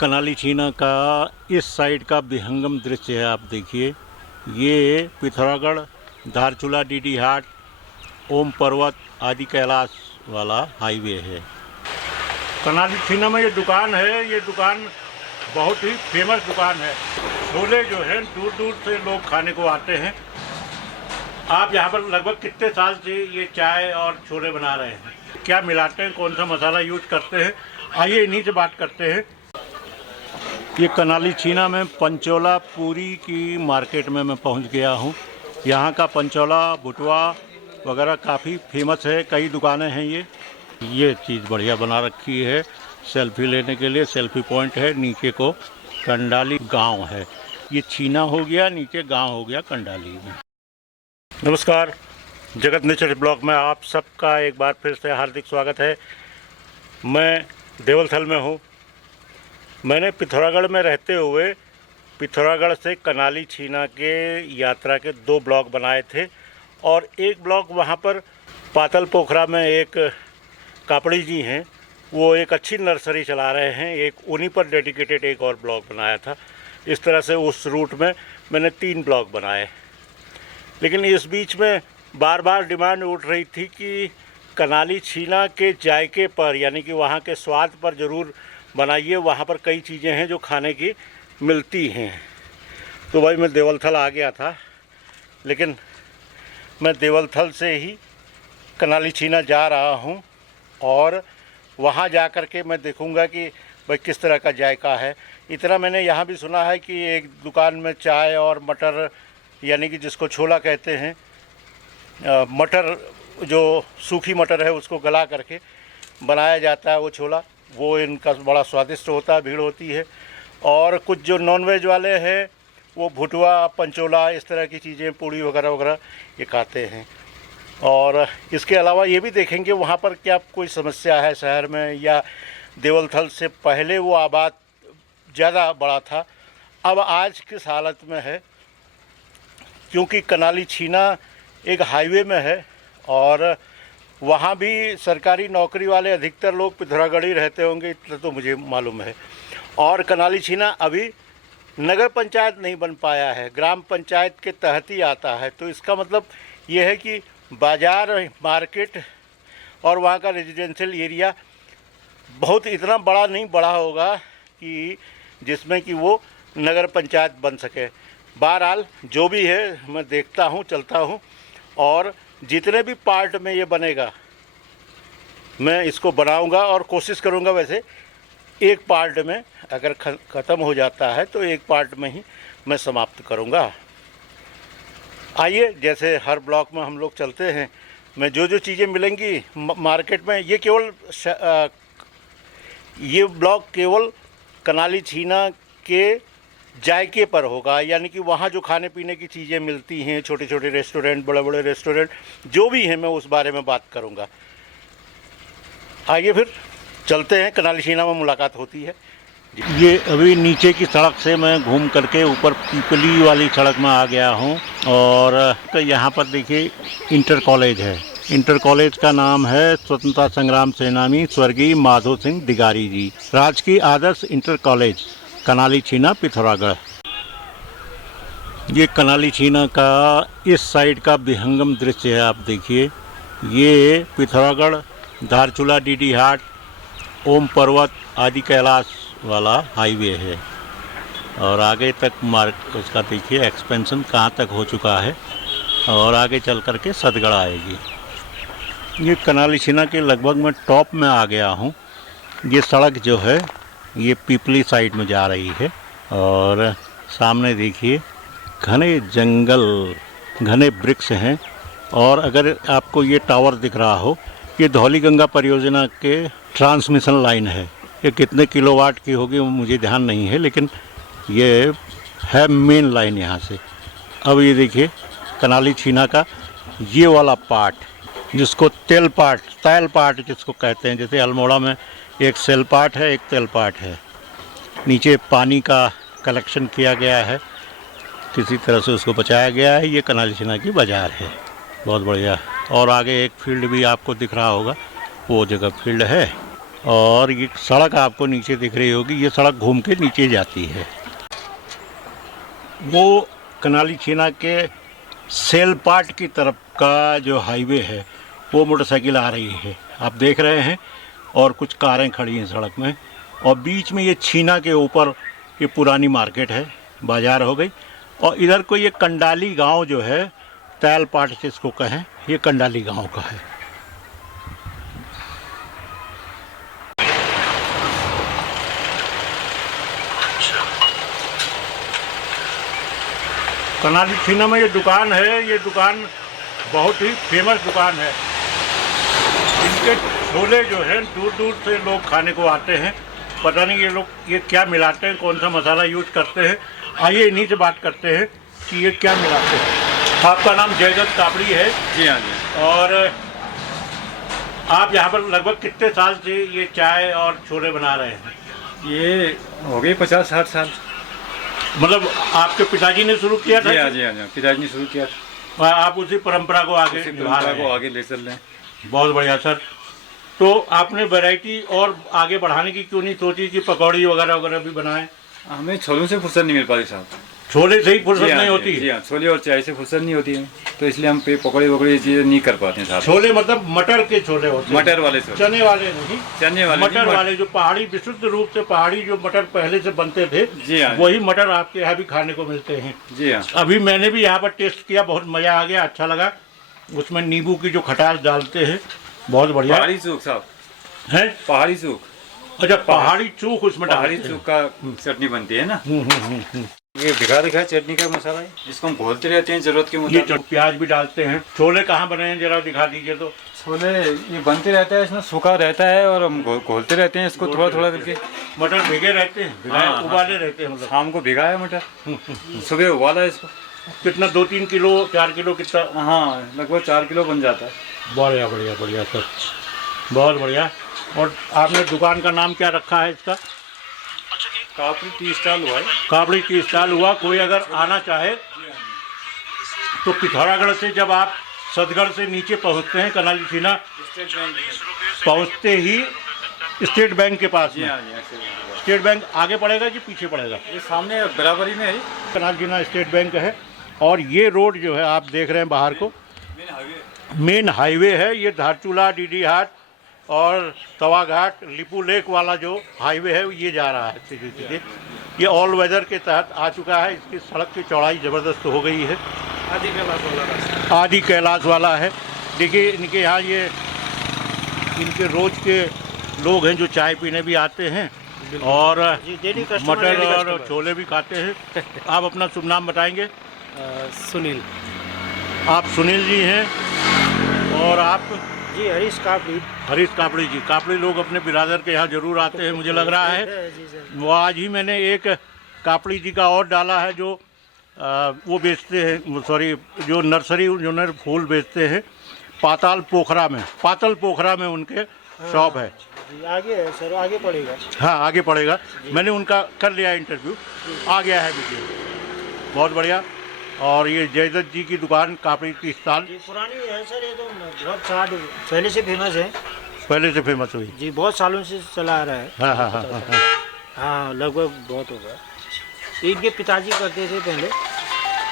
कनाली छीना का इस साइड का विहंगम दृश्य है। आप देखिए, ये पिथौरागढ़, धारचूला, डीडी हाट, ओम पर्वत आदि कैलाश वाला हाईवे है। कनाली छीना में ये दुकान है। ये दुकान बहुत ही फेमस दुकान है। छोले जो है दूर दूर से लोग खाने को आते हैं। आप यहाँ पर लगभग कितने साल से ये चाय और छोले बना रहे हैं? क्या मिलाते हैं, कौन सा मसाला यूज करते हैं, आइए इन्हीं से बात करते हैं। ये कनाली छीना में पंचोला पूरी की मार्केट में मैं पहुंच गया हूं। यहाँ का पंचोला, भुटवा वगैरह काफ़ी फेमस है। कई दुकानें हैं। ये चीज़ बढ़िया बना रखी है। सेल्फी लेने के लिए सेल्फी पॉइंट है। नीचे को कंडाली गांव है। ये छीना हो गया, नीचे गांव हो गया कंडाली में। नमस्कार, जगत नेचर ब्लॉग में आप सबका एक बार फिर से हार्दिक स्वागत है। मैं देवलथल में हूँ। मैंने पिथौरागढ़ में रहते हुए पिथौरागढ़ से कनाली छीना के यात्रा के 2 ब्लॉग बनाए थे और एक ब्लॉग वहाँ पर पातल पोखरा में एक कापड़ी जी हैं, वो एक अच्छी नर्सरी चला रहे हैं। एक उन्हीं पर डेडिकेटेड एक और ब्लॉग बनाया था। इस तरह से उस रूट में मैंने 3 ब्लॉग बनाए। लेकिन इस बीच में बार बार डिमांड उठ रही थी कि कनाली छीना के जायके पर, यानी कि वहाँ के स्वाद पर ज़रूर बनाइए। वहाँ पर कई चीज़ें हैं जो खाने की मिलती हैं। तो भाई मैं देवलथल आ गया था, लेकिन मैं देवलथल से ही कनाली छीना जा रहा हूँ और वहाँ जा कर के मैं देखूँगा कि भाई किस तरह का जायका है। इतना मैंने यहाँ भी सुना है कि एक दुकान में चाय और मटर, यानी कि जिसको छोला कहते हैं, मटर जो सूखी मटर है उसको गला करके बनाया जाता है वो छोला। वो इनका बड़ा स्वादिष्ट होता है, भीड़ होती है। और कुछ जो नॉनवेज वाले हैं वो भुटवा, पंचोला, इस तरह की चीज़ें, पूड़ी वगैरह वगैरह ये खाते हैं। और इसके अलावा ये भी देखेंगे वहाँ पर क्या कोई समस्या है शहर में, या देवलथल से पहले वो आबाद ज़्यादा बड़ा था, अब आज किस हालत में है। क्योंकि कनाली छीना एक हाईवे में है और वहाँ भी सरकारी नौकरी वाले अधिकतर लोग पिथौरागढ़ ही रहते होंगे, इतना तो मुझे मालूम है। और कनाली छीना अभी नगर पंचायत नहीं बन पाया है, ग्राम पंचायत के तहत ही आता है। तो इसका मतलब ये है कि बाज़ार, मार्केट और वहाँ का रेजिडेंशियल एरिया बहुत इतना बड़ा नहीं बढ़ा होगा कि जिसमें कि वो नगर पंचायत बन सके। बहरहाल जो भी है, मैं देखता हूँ, चलता हूँ, और जितने भी पार्ट में ये बनेगा मैं इसको बनाऊंगा और कोशिश करूंगा। वैसे एक पार्ट में अगर ख़त्म हो जाता है तो एक पार्ट में ही मैं समाप्त करूंगा। आइए, जैसे हर ब्लॉक में हम लोग चलते हैं, मैं जो चीज़ें मिलेंगी मार्केट में, ये ब्लॉग केवल कनाली छीना के जायके पर होगा। यानी कि वहाँ जो खाने पीने की चीज़ें मिलती हैं, छोटे छोटे रेस्टोरेंट, बड़े बड़े रेस्टोरेंट जो भी हैं, मैं उस बारे में बात करूँगा। आइए फिर चलते हैं, कनाली छीना में मुलाकात होती है। ये अभी नीचे की सड़क से मैं घूम करके ऊपर पीपली वाली सड़क में आ गया हूँ। और तो यहाँ पर देखिए इंटर कॉलेज है। इंटर कॉलेज का नाम है स्वतंत्रता संग्राम सेनानी स्वर्गीय माधो सिंह दिगारी जी, राजकीय आदर्श इंटर कॉलेज, कनाली छीना, पिथौरागढ़। ये कनाली छीना का इस साइड का विहंगम दृश्य है। आप देखिए, ये पिथौरागढ़, धारचूला, डीडी हाट, ओम पर्वत आदि कैलाश वाला हाईवे है। और आगे तक उसका देखिए एक्सपेंशन कहाँ तक हो चुका है, और आगे चल कर के सतगढ़ आएगी। ये कनाली छीना के लगभग मैं टॉप में आ गया हूँ। ये सड़क जो है ये पीपली साइड में जा रही है और सामने देखिए घने जंगल, घने वृक्ष हैं। और अगर आपको ये टावर दिख रहा हो, ये धौलीगंगा परियोजना के ट्रांसमिशन लाइन है। ये कितने किलोवाट की होगी वो मुझे ध्यान नहीं है, लेकिन ये है मेन लाइन यहाँ से। अब ये देखिए कनाली छीना का ये वाला पार्ट, जिसको तैल पार्ट जिसको कहते हैं। जैसे अल्मोड़ा में एक सेल पार्ट है, एक तेल पार्ट है। नीचे पानी का कलेक्शन किया गया है, किसी तरह से उसको बचाया गया है। ये कनाली छीना की बाज़ार है, बहुत बढ़िया। और आगे एक फील्ड भी आपको दिख रहा होगा, वो जगह फील्ड है। और ये सड़क आपको नीचे दिख रही होगी, ये सड़क घूम के नीचे जाती है। वो कनाली छीना के सेलपाट की तरफ का जो हाईवे है वो मोटरसाइकिल आ रही है, आप देख रहे हैं, और कुछ कारें खड़ी हैं सड़क में, और बीच में ये छीना के ऊपर ये पुरानी मार्केट है, बाज़ार हो गई। और इधर को ये कंडाली गांव जो है, तैलपाट से इसको कहें, ये कंडाली गांव का है। कनाली छीना में ये दुकान है, ये दुकान बहुत ही फेमस दुकान है। इनके छोले जो हैं दूर दूर से लोग खाने को आते हैं। पता नहीं ये लोग ये क्या मिलाते हैं, कौन सा मसाला यूज करते हैं। आइए इन्हीं से बात करते हैं कि ये क्या मिलाते हैं। आपका नाम जयदत्त कापड़ी है? जी हाँ जी। और आप यहाँ पर लगभग कितने साल से ये चाय और छोले बना रहे हैं? ये हो गए 50-60 साल। मतलब आपके पिताजी ने शुरू किया था? जी हाँ जी हाँ जी, पिताजी ने शुरू किया था। आप उसी परंपरा को आगे निभा रहे हैं? आगे ले चल रहे हैं। बहुत बढ़िया सर। तो आपने वैरायटी और आगे बढ़ाने की क्यों नहीं सोची कि पकौड़ी वगैरह वगैरह भी बनाएं? हमें छोलों से फुर्सत नहीं मिल पाती साहब। छोले से ही फुर्सत नहीं होती? जी हाँ, छोले और चाय से फुर्सत नहीं होती है, तो इसलिए हम पकौड़ी वकौड़ी चीज़ें नहीं कर पाते हैं साहब। छोले मतलब मटर के छोले होते हैं? मटर वाले छोले, चने वाले नहीं, चने वाले, मटर वाले जो पहाड़ी, विशुद्ध रूप से पहाड़ी जो मटर पहले से बनते थे, जी हाँ, वही मटर आपके यहाँ भी खाने को मिलते हैं? जी हाँ। अभी मैंने भी यहाँ पर टेस्ट किया, बहुत मजा आ गया, अच्छा लगा। उसमें नींबू की जो खटास डालते हैं, बहुत बढ़िया। पहाड़ी सूख साहब है? पहाड़ी सूख। अच्छा, पहाड़ी चूख उसमें पहाड़ी सूख का चटनी बनती है ना। ये भिगा दिखा चटनी का मसाला है, जिसको हम घोलते रहते हैं जरूरत के मुताबिक। प्याज भी डालते हैं। छोले कहाँ बने हैं, जरा दिखा दीजिए तो। छोले ये बनते रहता है, इसमें सूखा रहता है और हम घोलते रहते हैं इसको थोड़ा थोड़ा करके। मटर भिगे रहते हैं? हाँ, उबाले रहते हैं मतलब? शाम को भिगाया मटर, सुबह उबाला इसको। कितना, 2-3 किलो 4 किलो कितना? हाँ, लगभग 4 किलो बन जाता है। बढ़िया बढ़िया बढ़िया सर, बहुत बढ़िया। और आपने दुकान का नाम क्या रखा है इसका? कापड़ी टी स्टॉल हुआ है। कापड़ी टी स्टॉल हुआ। कोई अगर आना चाहे तो पिथौरागढ़ से जब आप सतगढ़ से नीचे पहुंचते हैं, कनाली छीना पहुंचते ही स्टेट बैंक के पास में। स्टेट बैंक आगे पड़ेगा कि पीछे पड़ेगा? ये सामने बराबरी में है, कनाली छीना स्टेट बैंक है। और ये रोड जो है आप देख रहे हैं बाहर को, मेन हाईवे है। ये धारचूला, डीडी हाट और तवा घाट, लिपू लेक वाला जो हाईवे है ये जा रहा है सीधे सीधे। ये ऑल वेदर के तहत आ चुका है। इसकी सड़क की चौड़ाई ज़बरदस्त हो गई है। आदि कैलाश वाला है। देखिए इनके यहाँ ये इनके रोज़ के लोग हैं जो चाय पीने भी आते हैं और मटर और छोले भी खाते हैं। आप अपना शुभ नाम बताएंगे? सुनील। आप सुनील जी हैं और आप? जी हरीश कापड़ी। हरीश कापड़ी जी। कापड़ी लोग अपने बिरादर के यहाँ जरूर आते हैं, मुझे लग रहा है। वो आज ही मैंने एक कापड़ी जी का और डाला है जो वो बेचते हैं, सॉरी, जो नर्सरी जो फूल बेचते हैं पाताल पोखरा में उनके शॉप है। आगे है सर, आगे पड़ेगा। हाँ आगे पड़ेगा। मैंने उनका कर लिया इंटरव्यू, आ गया है वीडियो। बहुत बढ़िया। और ये जयदत्त जी की दुकान कापड़ी की स्टॉल पुरानी है सर, ये तो बहुत साल पहले से फेमस है। पहले से फेमस हुई जी, बहुत सालों से चला आ रहा है। हाँ हाँ हाँ हाँ हाँ, लगभग बहुत होगा। इनके पिताजी करते थे पहले।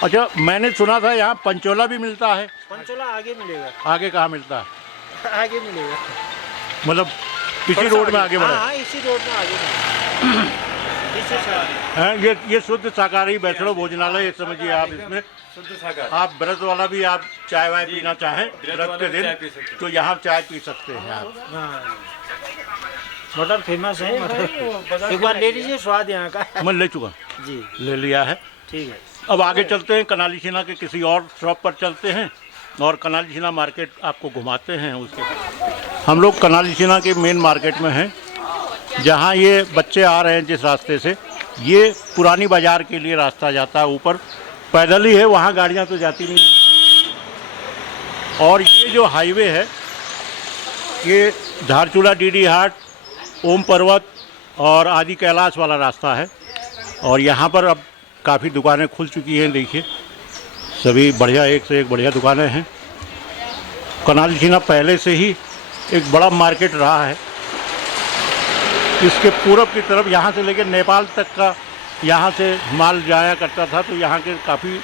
अच्छा, मैंने सुना था यहाँ पंचोला भी मिलता है। पंचोला आगे मिलेगा। आगे कहाँ मिलता है? आगे मिलेगा, मतलब इसी रोड में आगे बढ़े? हाँ, इसी रोड में आगे बढ़े। ये शुद्ध शाकाहारी वैष्णव भोजनालय, ये समझिए आप। इसमें शुद्ध शाकाहारी। आप व्रत वाला भी आप चाय वाय पीना चाहें व्रत के दिन तो यहाँ चाय पी सकते हैं आप। मटर फेमस है, मटर एक बार ले लीजिए, स्वाद यहाँ का। मैं ले चुका जी, ले लिया है। ठीक है। अब आगे चलते हैं, कनाली छीना के किसी और शॉप पर चलते हैं और कनाली छीना मार्केट आपको घुमाते हैं। उसके हम लोग कनाली छीना के मेन मार्केट में हैं, जहाँ ये बच्चे आ रहे हैं जिस रास्ते से, ये पुरानी बाज़ार के लिए रास्ता जाता है। ऊपर पैदल ही है, वहाँ गाड़ियाँ तो जाती नहीं। और ये जो हाईवे है ये धारचूला, डीडी हाट, ओम पर्वत और आदि कैलाश वाला रास्ता है। और यहाँ पर अब काफ़ी दुकानें खुल चुकी हैं। देखिए सभी बढ़िया, एक से एक बढ़िया दुकानें हैं। कनाली छीना पहले से ही एक बड़ा मार्केट रहा है इसके पूरब की तरफ यहाँ से लेकर नेपाल तक का यहाँ से माल जाया करता था। तो यहाँ के काफ़ी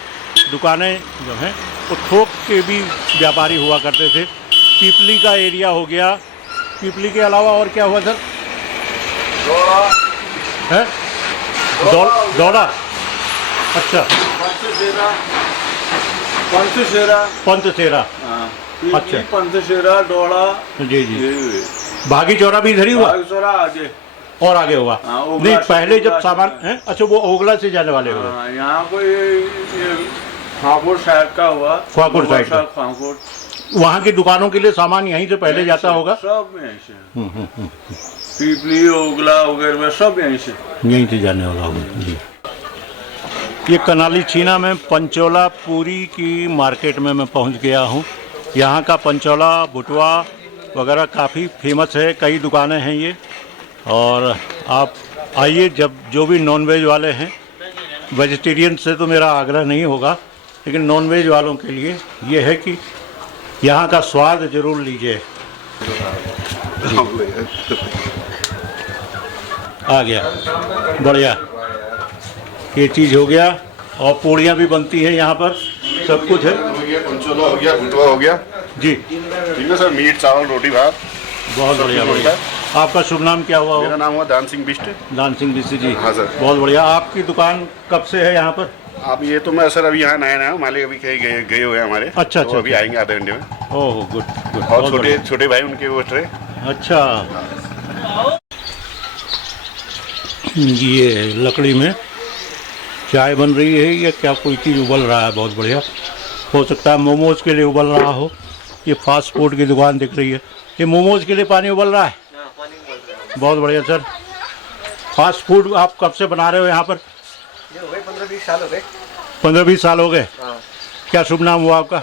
दुकानें जो हैं वो थोक के भी व्यापारी हुआ करते थे। पीपली का एरिया हो गया। पीपली के अलावा और क्या हुआ सर? है दौड़ा। अच्छा, पंचसेरा। अच्छा, पंचसेरा, डोड़ा। जी जी। भागी चौरा भी इधर ही हुआ आगे और आगे हुआ? नहीं, पहले जब सामान है। अच्छा, वो ओगला से जाने वाले हुए। यहाँ कोई फाकुर साइड का हुआ। फाकुर साइड का। फाकुर वहाँ की दुकानों के लिए सामान यहीं से पहले जाता होगा। सब यहीं से। पीपली, ओगला वगैरह सब यहीं से जाने वाला होगा जी। ये कनाली छीना में पंचोला पूरी की मार्केट में मैं पहुंच गया हूं। यहाँ का पंचोला भुटवा वगैरह काफ़ी फेमस है। कई दुकानें हैं ये। और आप आइए, जब जो भी नॉनवेज वाले हैं, वेजिटेरियन से तो मेरा आग्रह नहीं होगा, लेकिन नॉनवेज वालों के लिए ये है कि यहाँ का स्वाद ज़रूर लीजिए। आ गया, बढ़िया। ये चीज़ हो गया। और पूड़ियाँ भी बनती हैं यहाँ पर, सब कुछ है। पंचोला हो गया, भुटवा हो गया जी। ठीक है सर। मीट, चावल, रोटी, भात। बहुत बढ़िया, बढ़िया। आपका शुभ नाम क्या हुआ? मेरा नाम हुआ दान सिंह बिष्ट। दान सिंह बिष्ट जी। हाँ सर। बहुत बढ़िया। आपकी दुकान कब से है यहाँ पर? आप ये तो मैं सर अभी यहाँ नया हूँ। मालिक अभी कहीं गए हुए हैं हमारे। अच्छा, तो अच्छा, अभी आएंगे आधे घंटे में। ओह, गुड गुड। और छोटे भाई उनके वेटर है। अच्छा, ये लकड़ी में चाय बन रही है या क्या कोई चीज़ उबल रहा है? बहुत बढ़िया। हो सकता है मोमोज के लिए उबल रहा हो। ये फास्ट फूड की दुकान दिख रही है। ये मोमोज के लिए पानी उबल रहा है। बहुत बढ़िया सर। फास्ट फूड आप कब से बना रहे हो यहाँ पर? 15-20 साल हो गए। 15-20 साल हो गए। क्या शुभ नाम हुआ आपका?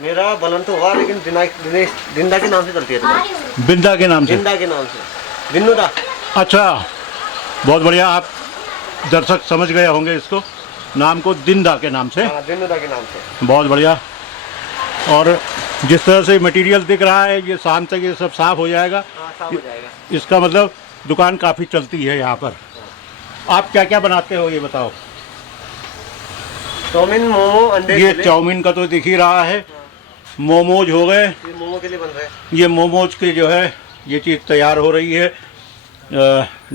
मेरा बनन तो हुआ, लेकिन दिंदा के नाम से चलती है दुकान। बिंदा के नाम से? दिंदा के नाम से, दिन्नुदा। अच्छा, बहुत बढ़िया। आप दर्शक समझ गए होंगे इसको, नाम को दिंदा के नाम से। दिन्नुदा के नाम से। बहुत बढ़िया। और जिस तरह से मटेरियल दिख रहा है, ये शाम तक ये सब साफ हो जाएगा। साफ हो जाएगा। इसका मतलब दुकान काफ़ी चलती है यहाँ पर। आप क्या क्या बनाते हो ये बताओ? चाउमीन, मोमो, अंडे। ये चाउमीन का तो दिख ही रहा है। मोमोज हो गए। ये मोमो के लिए बन रहे हैं। ये मोमोज के जो है ये चीज़ तैयार हो रही है।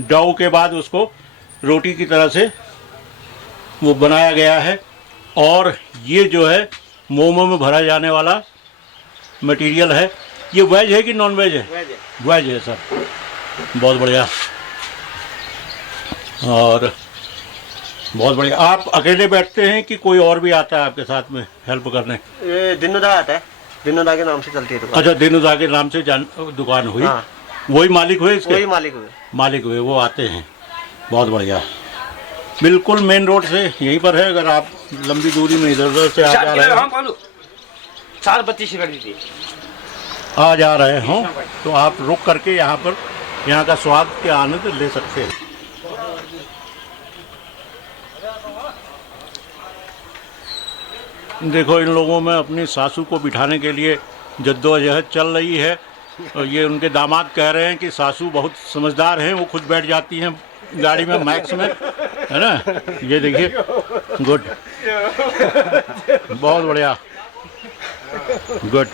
डो के बाद उसको रोटी की तरह से वो बनाया गया है। और ये जो है मोमो में भरा जाने वाला मटेरियल है। ये वेज है कि नॉन वेज है? वेज है। वेज है सर। बहुत बढ़िया। और बहुत बढ़िया। आप अकेले बैठते हैं कि कोई और भी आता है आपके साथ में हेल्प करने? ये दिन्नुदा आता है। दिन्नुदा के नाम से चलती है दुकान। अच्छा, दिनुदा के नाम से दुकान हुई। हाँ। वही मालिक हुए इसके? वही मालिक हुए। मालिक हुए, वो आते हैं। बहुत बढ़िया। बिल्कुल मेन रोड से यहीं पर है। अगर आप लंबी दूरी में इधर उधर से आ जा रहे हैं, 4:32 आ जा रहे हों, तो आप रुक करके यहाँ पर यहाँ का स्वाद के आनंद ले सकते हैं। देखो, इन लोगों में अपनी सासू को बिठाने के लिए जद्दोजहद चल रही है। और ये उनके दामाद कह रहे हैं कि सासू बहुत समझदार हैं, वो खुद बैठ जाती हैं गाड़ी में, मैक्स में, है ना। ये देखिए, गुड, बहुत बढ़िया, गुड।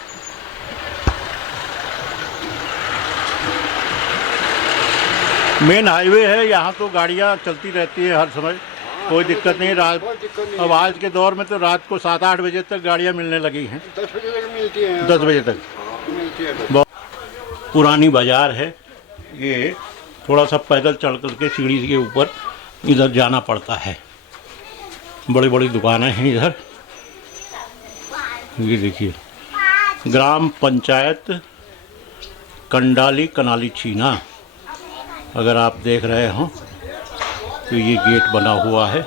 मेन हाईवे है यहाँ, तो गाड़ियाँ चलती रहती है हर समय, कोई दिक्कत नहीं। रात, अब आज के दौर में तो रात को 7-8 बजे तक गाड़ियाँ मिलने लगी हैं। 10 बजे तक मिलती हैं। 10 बजे तक मिलती है। बहुत पुरानी बाजार है ये। थोड़ा सा पैदल चढ़ करके सीढ़ी के ऊपर इधर जाना पड़ता है। बड़ी बड़ी दुकानें हैं इधर। ये देखिए, ग्राम पंचायत कंडाली कनाली छीना। अगर आप देख रहे हो तो ये गेट बना हुआ है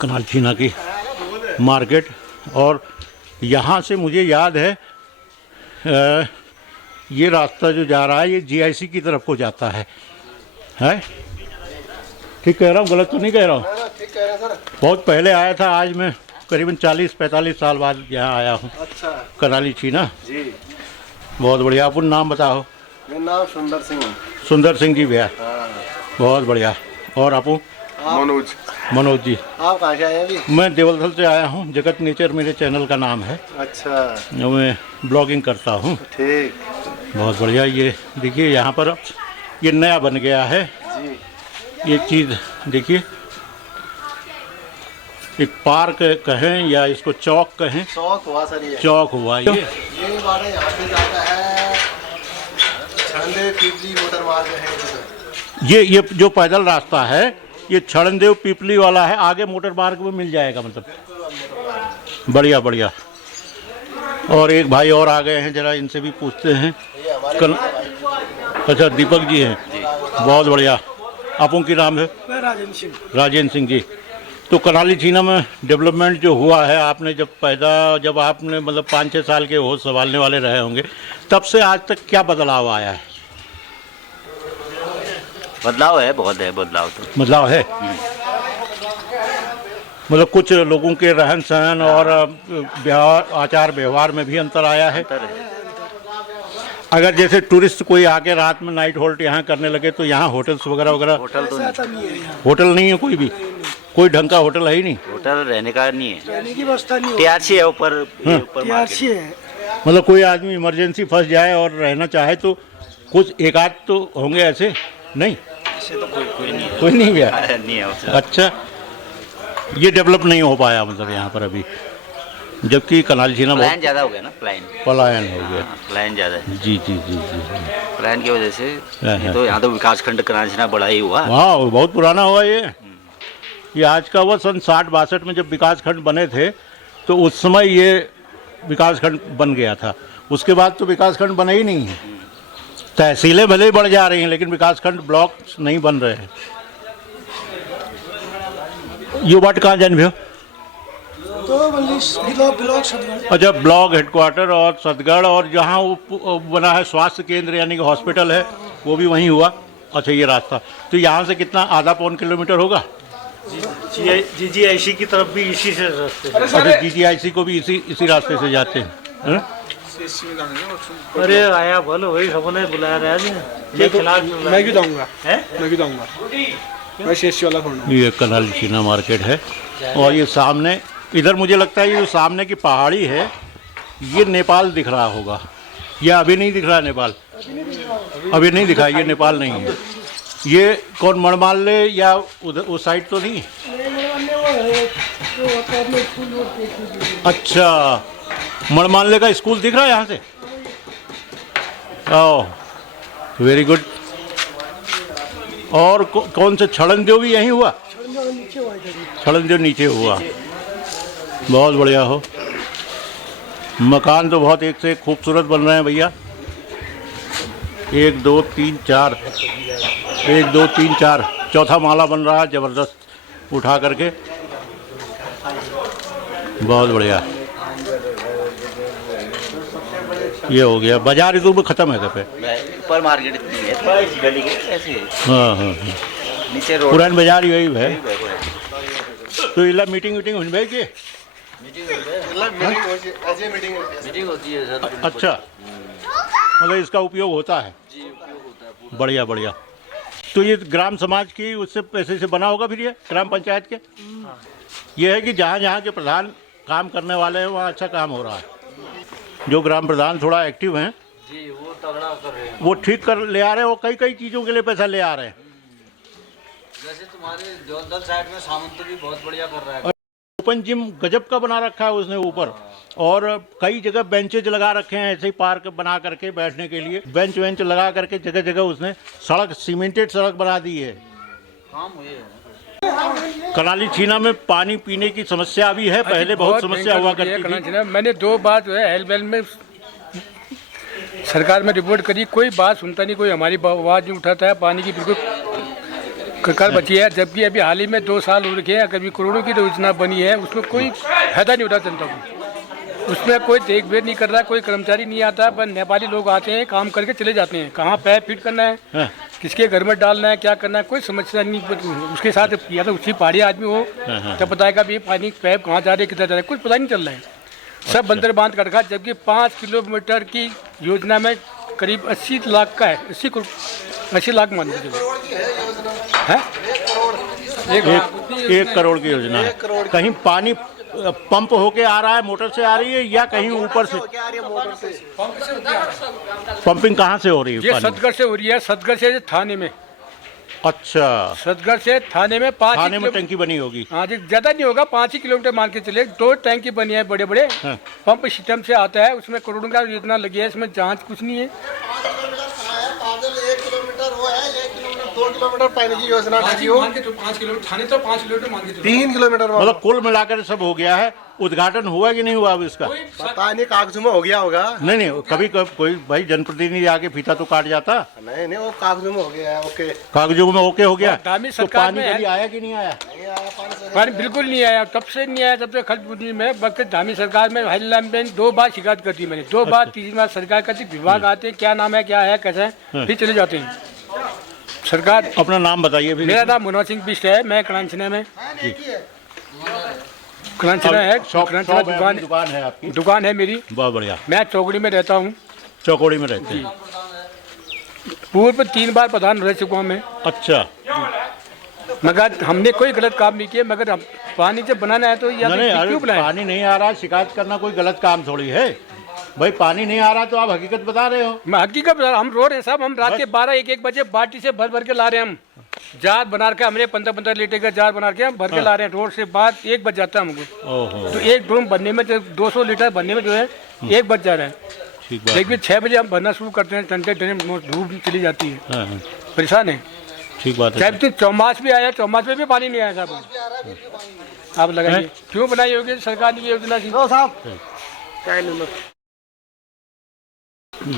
कनाली छीना की मार्केट। और यहाँ से मुझे याद है ये रास्ता जो जा रहा है ये GIC की तरफ को जाता है। ठीक कह रहा हूँ? गलत तो नहीं कह रहा हूँ? ठीक कह रहे हैं सर। बहुत पहले आया था, आज मैं करीबन 40-45 साल बाद यहाँ आया हूँ। अच्छा कनाली छीना जी। बहुत बढ़िया। अपन नाम बताओ? मेरा नाम सुंदर सिंह। सुंदर सिंह जी भैया, बहुत बढ़िया। और आपू? मनोज। मनोज जी। आप कहाँ से आए हैं अभी? मैं देवलथल से आया हूँ, जगत नेचर मेरे चैनल का नाम है। अच्छा, मैं ब्लॉगिंग करता हूँ। ठीक बहुत बढ़िया। ये देखिए यहाँ पर ये नया बन गया है जी। ये चीज़, देखिए एक पार्क कहें या इसको चौक कहें, चौक हुआ सर ये। चौक हुआ ये। ये बाड़ा यहाँ से जाता है छंदे पिपली मोटर मार्ग है इधर। ये जो पैदल रास्ता है ये छड़नदेव पीपली वाला है, आगे मोटर मार्ग में मिल जाएगा मतलब। बढ़िया बढ़िया। और एक भाई और आ गए हैं, जरा इनसे भी पूछते हैं। अच्छा, दीपक जी हैं, बहुत बढ़िया। आपों की नाम है? राजेंद्र सिंह। राजेंद्र सिंह जी। तो कनाली छीना में डेवलपमेंट जो हुआ है, आपने जब आपने मतलब 5-6 साल के होश संभालने वाले रहे होंगे, तब से आज तक क्या बदलाव आया है? बदलाव है, बहुत है बदलाव तो। बदलाव है मतलब कुछ लोगों के रहन सहन और आचार व्यवहार में भी अंतर आया है। अगर जैसे टूरिस्ट कोई आके रात में नाइट होल्ट यहाँ करने लगे तो यहाँ होटल्स वगैरह होटल तो नहीं, होटल नहीं है, कोई ढंग का होटल है ही नहीं। होटल रहने का नहीं है, रहने की व्यवस्था नहीं टीआरसी है ऊपर, मार्केट। है। मतलब कोई आदमी इमरजेंसी फंस जाए और रहना चाहे तो कुछ एक आध तो होंगे ऐसे, नहीं? ऐसे तो कोई नहीं है। कोई नहीं गया? नहीं है उससे। अच्छा, ये डेवलप नहीं हो पाया मतलब यहाँ पर अभी, जबकि कनाली छीना प्लान ज़्यादा हो गया ना, पलायन हो गया। प्लान ज़्यादा है जी जी जी जी। प्लान की वजह से। हाँ। तो यहाँ तो विकास खंड कनाली छीना बड़ा ही हुआ। हाँ, बहुत पुराना हुआ ये आज का वो सन 60-62 में जब विकास खंड बने थे तो उस समय ये विकास खंड बन गया था। उसके बाद तो विकास खंड बने ही नहीं है। तहसीलें भले ही बढ़ जा रही हैं लेकिन विकास खंड ब्लॉक नहीं बन रहे हैं। ये बाट कहाँ जन्म हो? अच्छा, ब्लॉक हेडक्वार्टर और सतगढ़, और जहाँ वो बना है स्वास्थ्य केंद्र यानी कि हॉस्पिटल है वो भी वहीं हुआ। अच्छा, ये रास्ता तो यहाँ से कितना, आधा-पौन किलोमीटर होगा? जीजीआईसी की तरफ भी इसी से रास्ते। अच्छा, जीजीआईसी को भी इसी रास्ते से जाते हैं। अरे आया बोलो वही सबने बुलाया रहा जी। मैं क्यों दूंगा? मैं क्यों दूंगा? मैं शेष वाला फोन। ये कनाली छीना मार्केट है और ये सामने इधर मुझे लगता है ये जो सामने की पहाड़ी है ये नेपाल दिख रहा होगा, या अभी नहीं दिख रहा? नेपाल अभी नहीं दिखा, ये नेपाल नहीं है। ये कौन मणमाल्ले या उधर उस साइड तो नहीं? अच्छा, मणमाल्ले का स्कूल दिख रहा है यहाँ से? ओह, वेरी गुड। और कौन से छड़नदेव भी यहीं हुआ? छड़नदेव नीचे हुआ। बहुत बढ़िया हो। मकान तो बहुत एक से एक खूबसूरत बन रहे हैं भैया। 1 2 3 4, 1 2 3 4, चौथा माला बन रहा है ज़बरदस्त उठा करके। बहुत बढ़िया। ये हो गया बाजार इधर में ख़त्म है पे ऊपर मार्केट इतनी है, गली के ऐसे है। हाँ हाँ, नीचे रोड पुरान बाजार यही है। तो इला मीटिंग हुई भाई की? मीटिंग होती है सर। अच्छा, मतलब इसका उपयोग होता है? जी, उपयोग होता है। बढ़िया बढ़िया। तो ये ग्राम समाज की उससे पैसे से बना होगा फिर ये ग्राम पंचायत के? ये है कि जहाँ जहाँ के प्रधान काम करने वाले हैं वहाँ अच्छा काम हो रहा है। जो ग्राम प्रधान थोड़ा एक्टिव हैं जी, वो तगड़ा कर रहे हैं, वो ठीक कर ले आ रहे हैं, वो कई चीज़ों के लिए पैसा ले आ रहे हैं। जैसे तुम्हारे जोधल साइड में सामंत भी बहुत बढ़िया कर रहा है। ओपन जिम गजब का बना रखा है उसने ऊपर, और कई जगह बेंचेज लगा रखे हैं ऐसे ही पार्क बना करके बैठने के लिए, बेंच वेंच लगा करके जगह जगह उसने सड़क, सीमेंटेड सड़क बना दी है। काम हुए कनाली छीना में पानी पीने की समस्या भी है, पहले बहुत समस्या हुआ करती थी। मैंने 2 बार जो है हेल्प में सरकार में रिपोर्ट करी, कोई बात सुनता नहीं, कोई हमारी आवाज़ नहीं उठाता है। पानी की बिल्कुल ककर बची है, जबकि अभी हाल ही में 2 साल हो रखे हैं, कभी करोड़ों की योजना बनी है, उसमें कोई फायदा नहीं उठा जनता को। उसमें कोई देखभाल नहीं कर रहा, कोई कर्मचारी नहीं आता, पर नेपाली लोग आते हैं, काम करके चले जाते हैं। कहाँ पैप फिट करना है, किसके घर में डालना है, क्या करना है, कोई समस्या नहीं। उसके साथ या तो उसी पहाड़ी आदमी हो तब बताएगा भी पानी पैप कहाँ जा रहे हैं, किधर जा रहे हैं, कुछ पता नहीं चल रहा है। सब बंदर बांध कर रखा, जबकि 5 किलोमीटर की योजना में करीब 80 लाख का है, 80 लाख मान के चलो है। 1 करोड़ की योजना है। कहीं पानी पंप होके आ रहा है, मोटर से आ रही है या कहीं ऊपर से? पंपिंग कहाँ से हो रही है? ये पानी सतगढ़ से हो रही है, सतगढ़ से थाने में। अच्छा, सतगढ़ से थाने में 5 थाने में टंकी बनी होगी। हाँ जी, ज्यादा नहीं होगा, 5 ही किलोमीटर मान के चले। 2 टैंकी बनी है बड़े बड़े। हाँ। पंप सिस्टम से आता है, उसमें करोड़ों का योजना लगी है, इसमें जांच कुछ नहीं है। 1 किलोमीटर वो है, 1 किलोमीटर 2 किलोमीटर पानी की योजना लगी हो। 5 किलोमीटर थाने तो 5 किलोमीटर मान के चलो। 3 किलोमीटर मतलब कुल मिलाकर सब हो गया है। उद्घाटन हुआ कि नहीं हुआ अब इसका? पता नहीं, कागजों में हो गया होगा। नहीं, कभी कोई भाई जनप्रतिनिधि आके फीता तो काट जाता। नहीं, वो कागजों में हो गया है। ओके, कागजों में ओके हो गया। दामी तो सरकार पानी में कभी आया कि नहीं आया? पानी बिल्कुल नहीं आया, तब से नहीं आया, तब से खलबुदी में। बल्कि धामी सरकार में हेल्पलाइन में 2 बार शिकायत कर दी मैंने, 2 बार, 3 बार सरकार करती। विभाग आते हैं, क्या नाम है, क्या है, कैसे है, फिर चले जाते हैं सरकार। अपना नाम बताइए फिर। मेरा नाम मनोज सिंह बिष्ट है, मैं कलांचना में, कलांचना है, कलांचना दुकान है आपकी? दुकान है मेरी। बहुत बढ़िया। मैं चौकड़ी में रहता हूँ। चौकोड़ी में रहते हैं? पूर्व 3 बार प्रधान रह चुका हूँ मैं। अच्छा, मगर हमने कोई गलत काम नहीं किया, मगर हम पानी जब बनाना है तो या नहीं, तो अरे क्यों बनाए? पानी नहीं आ रहा, शिकायत करना कोई गलत काम थोड़ी है भाई। पानी नहीं आ रहा तो आप हकीकत बता रहे हो। मैं हकीकत बता रहा हूं, हम रो रहे हैं साहब। हम रात के 12-1 बजे बाल्टी से भर भर के ला रहे हैं। हम जार बना के, हमने 15-15 लीटर का जार बना के हम भर के ला रहे हैं। रोड से बाद 1 बज जाता है हमको। ओहो, तो एक ड्रम भरने में, 200 लीटर भरने में जो है 1 बज जा रहा है। ठीक बात। लेकिन 6 बजे हम भरना शुरू करते हैं, ठंडे ठंडे धूप चली जाती है, हाँ, हाँ, परेशान है। ठीक बात है। चाहे तो चौमास भी आया, चौमास में भी पानी नहीं आया साहब। आप लगाइए, क्यों बनाई होगी सरकार ने ये योजना?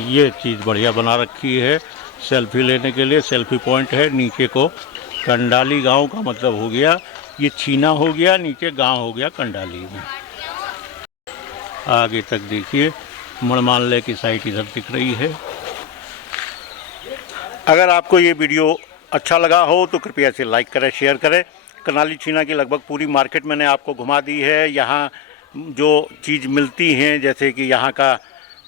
ये चीज़ बढ़िया बना रखी है सेल्फी लेने के लिए। सेल्फी पॉइंट है। नीचे को कंडाली गांव का मतलब हो गया, ये छीना हो गया, नीचे गांव हो गया कंडाली में। आगे तक देखिए मणमाल्य की साइट इधर दिख रही है। अगर आपको ये वीडियो अच्छा लगा हो तो कृपया से लाइक करें, शेयर करें। कनाली छीना की लगभग पूरी मार्केट मैंने आपको घुमा दी है। यहाँ जो चीज़ मिलती हैं, जैसे कि यहाँ का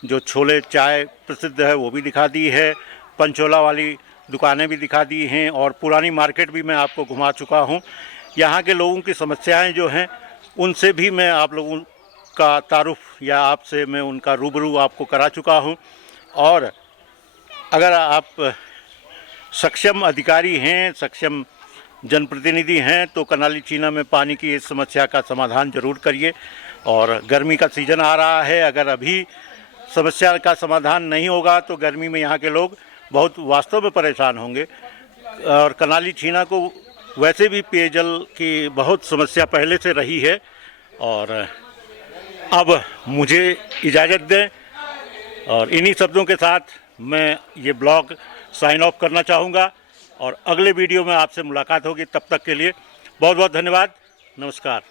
जो छोले चाय प्रसिद्ध है वो भी दिखा दी है, पंचोला वाली दुकानें भी दिखा दी हैं, और पुरानी मार्केट भी मैं आपको घुमा चुका हूँ। यहाँ के लोगों की समस्याएं जो हैं उनसे भी मैं आप लोगों का तारुफ या आपसे मैं उनका रूबरू आपको करा चुका हूँ। और अगर आप सक्षम अधिकारी हैं, सक्षम जनप्रतिनिधि हैं तो कनाली छीना में पानी की इस समस्या का समाधान ज़रूर करिए। और गर्मी का सीज़न आ रहा है, अगर अभी समस्या का समाधान नहीं होगा तो गर्मी में यहाँ के लोग बहुत वास्तव में परेशान होंगे। और कनाली छीना को वैसे भी पेयजल की बहुत समस्या पहले से रही है। और अब मुझे इजाज़त दें, और इन्हीं शब्दों के साथ मैं ये ब्लॉग साइन ऑफ करना चाहूँगा, और अगले वीडियो में आपसे मुलाकात होगी। तब तक के लिए बहुत बहुत धन्यवाद। नमस्कार।